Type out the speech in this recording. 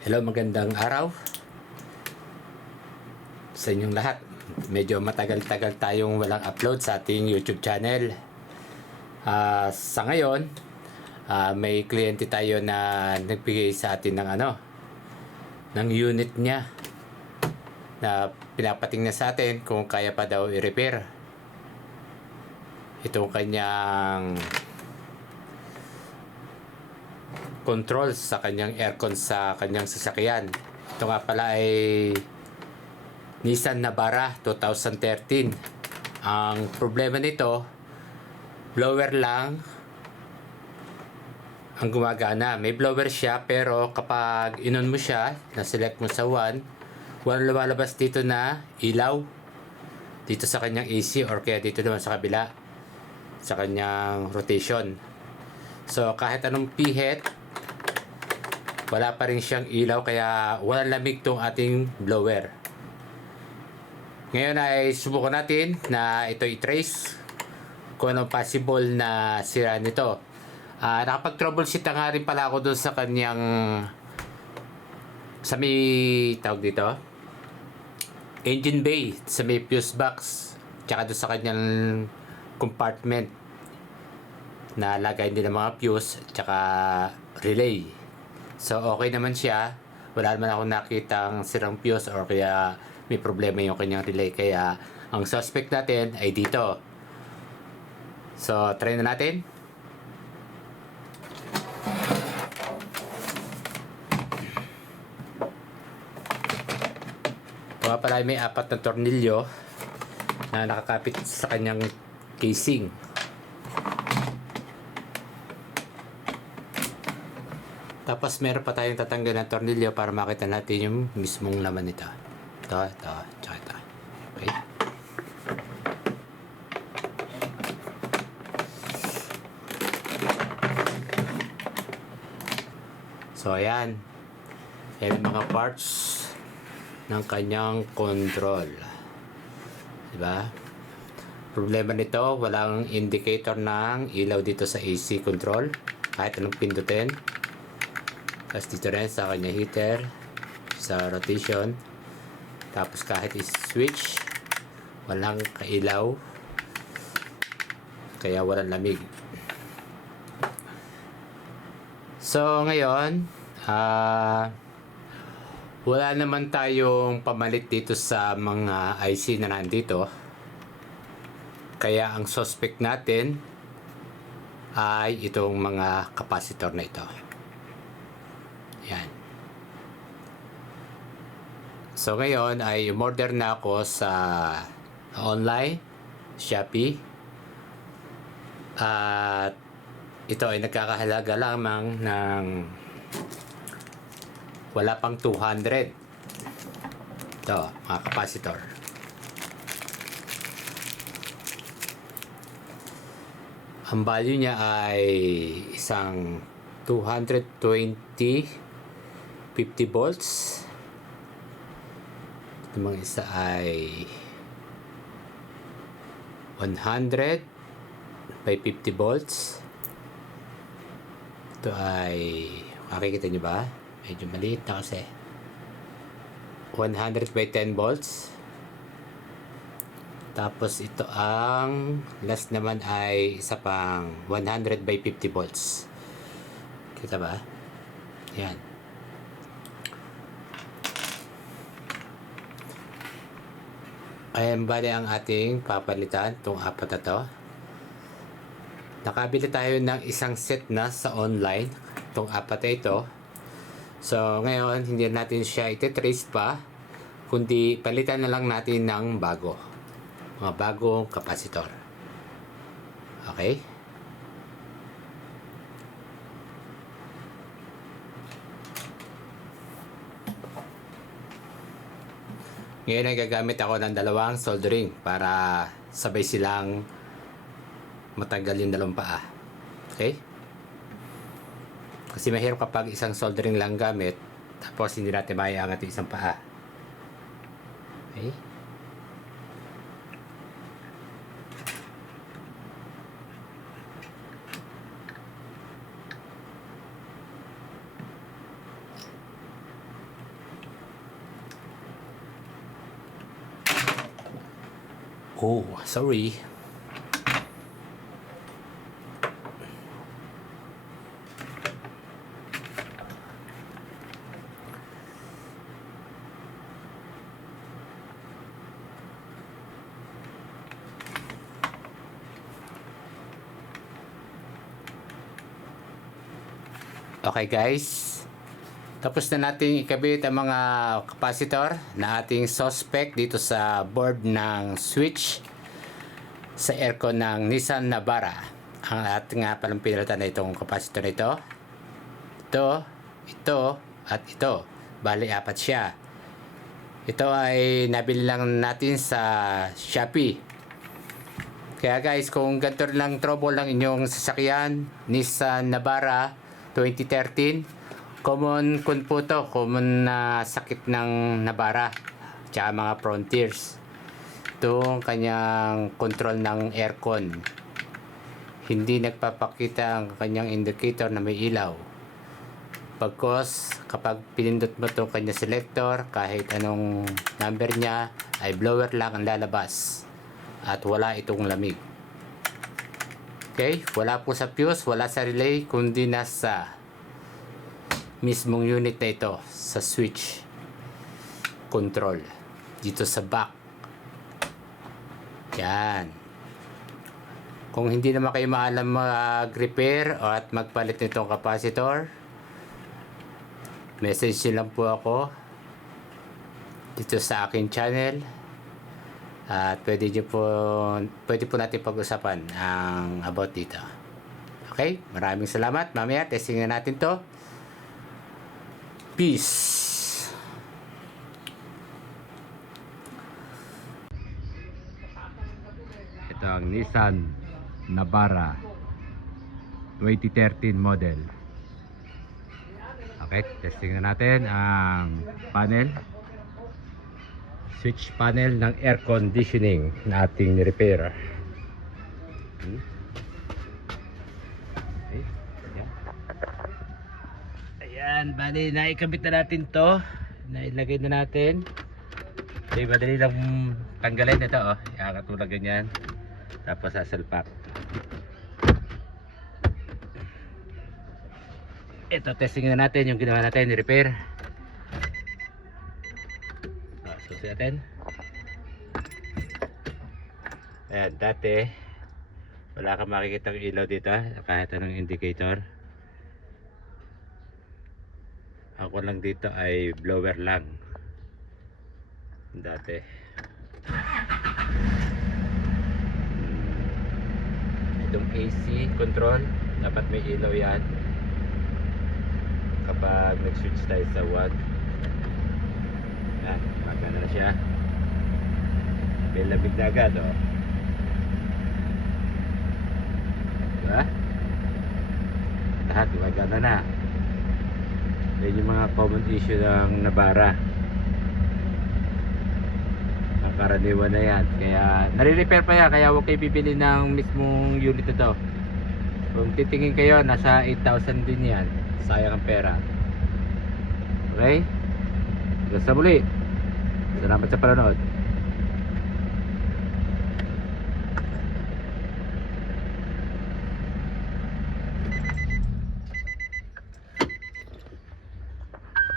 Hello, magandang araw sa inyong lahat. Medyo matagal-tagal tayong walang upload sa ating YouTube channel. Sa ngayon, may kliyente tayo na nagbigay sa atin ng unit niya na pinapating na sa atin kung kaya pa daw i-repair. Itong kanyang control sa kanyang aircon sa kanyang sasakyan. Ito nga pala ay Nissan Navara 2013. Ang problema nito, blower lang ang gumagana. May blower siya pero kapag inon mo siya, na-select mo sa 1, walang lumalabas dito na ilaw dito sa kanyang AC or kaya dito naman sa kabila sa kanyang rotation. So kahit anong pihit, wala pa rin siyang ilaw kaya walang lamig tong ating blower. Ngayon ay subukan natin na ito i-trace kung anong possible na sira nito. Nakapag-troubleshoot na nga rin pala ako doon sa kanyang sa may tawag dito engine bay, sa may fuse box, tsaka doon sa kanyang compartment na lagay din ng mga fuse tsaka relay. So okay naman siya, wala naman akong nakitang sirang fuse or kaya may problema yung kanyang relay, kaya ang suspect natin ay dito. So try na natin. Ito pala may 4 na tornilyo na nakakapit sa kanyang casing. Tapos meron pa tayong tatanggal ng tornilyo para makita natin yung mismong laman nito. Ito, tsaka ito. Okay. So ayan. Yan yung mga parts ng kanyang control. Diba? Problema nito, walang indicator ng ilaw dito sa AC control. Kahit anong pindutin. Tapos dito rin sa kanya heater, sa rotation. Tapos kahit i-switch, walang kailaw. Kaya walang lamig. So ngayon, wala naman tayong pamalit dito sa mga IC na nandito. Kaya ang suspect natin ay itong mga capacitor na ito. Yan. So ngayon ay umorder na ako sa online, Shopee. At ito ay nagkakahalaga lamang ng wala pang 200. Ito, mga capacitor. Ang value niya ay isang 220 50 volts. Ito mga isa ay 100 by 50 volts. Ito ay, makikita nyo ba? Medyo maliit na kasi. 100 by 10 volts. Tapos ito ang last naman ay isa pang 100 by 50 volts. Kita ba? Yan. Ayan, bali ang ating papalitan, itong 4 na to. Nakabili tayo ng isang set na sa online, itong 4 na ito. So ngayon, hindi natin siya ititrace pa, kundi palitan na lang natin ng bago. Mga bagong capacitor. Okay? Ngayon ay gagamit ako ng dalawang soldering para sabay silang matanggal yung dalawang paa. Okay? Kasi mahirap kapag isang soldering lang gamit tapos hindi natin maiangat yung isang paa. Okay? Oh, sorry. Okay guys, tapos na natin ikabit ang mga capacitor na ating suspect dito sa board ng switch sa aircon ng Nissan Navara. Ang ating nga palang pinalitan na itong capacitor na ito, ito at ito. Bali, 4 siya. Ito ay nabili lang natin sa Shopee. Kaya guys, kung ganito lang trouble lang inyong sasakyan, Nissan Navara 2013, common po to, common na sakit ng Navara tsaka mga frontiers. Itong kanyang control ng aircon, hindi nagpapakita ang kanyang indicator na may ilaw. Pagkos kapag pinindot mo itong kanya selector, kahit anong number niya, ay blower lang ang lalabas at wala itong lamig. Okay, wala po sa fuse, wala sa relay, kundi nasa mismong unit na ito, sa switch control, dito sa back. Yan. Kung hindi naman kayo maalam mag-repair o at magpalit nitong capacitor, message nyo lang po ako dito sa aking channel. At pwede po natin pag-usapan ang about dito. Okay? Maraming salamat. Mamaya testing na natin to. Peace. Ito ang Nissan Navara 2013 model. Okay, testing na natin ang panel, switch panel ng air conditioning na ating ni-repair. Okay. Ayan, bali naikabit na natin to, nailagay na natin. Okay, madali lang tanggalin ito, oh. Katulad ganyan, tapos sasalpak. Ito, testing na natin yung ginawa natin, ni-repair. Susi natin. Ayan, dati wala kang makikita ng ilaw dito, kahit anong indicator. Ako lang dito ay blower lang dati. Itong AC control, dapat may ilaw yan kapag nag-switch tayo sa 1. Yan, magana na siya. May lamig na agad, oh. Diba? Lahat magana na. Yan yung mga common issue ng Navara. Ang karaniwan na yan. Kaya nare-repair pa yan, kaya huwag kayo bibili ng mismong unit na to. Kung titingin kayo, nasa 8,000 din yan. Sayang ang pera. Okay? Hanggang sa muli. Salamat sa panonood.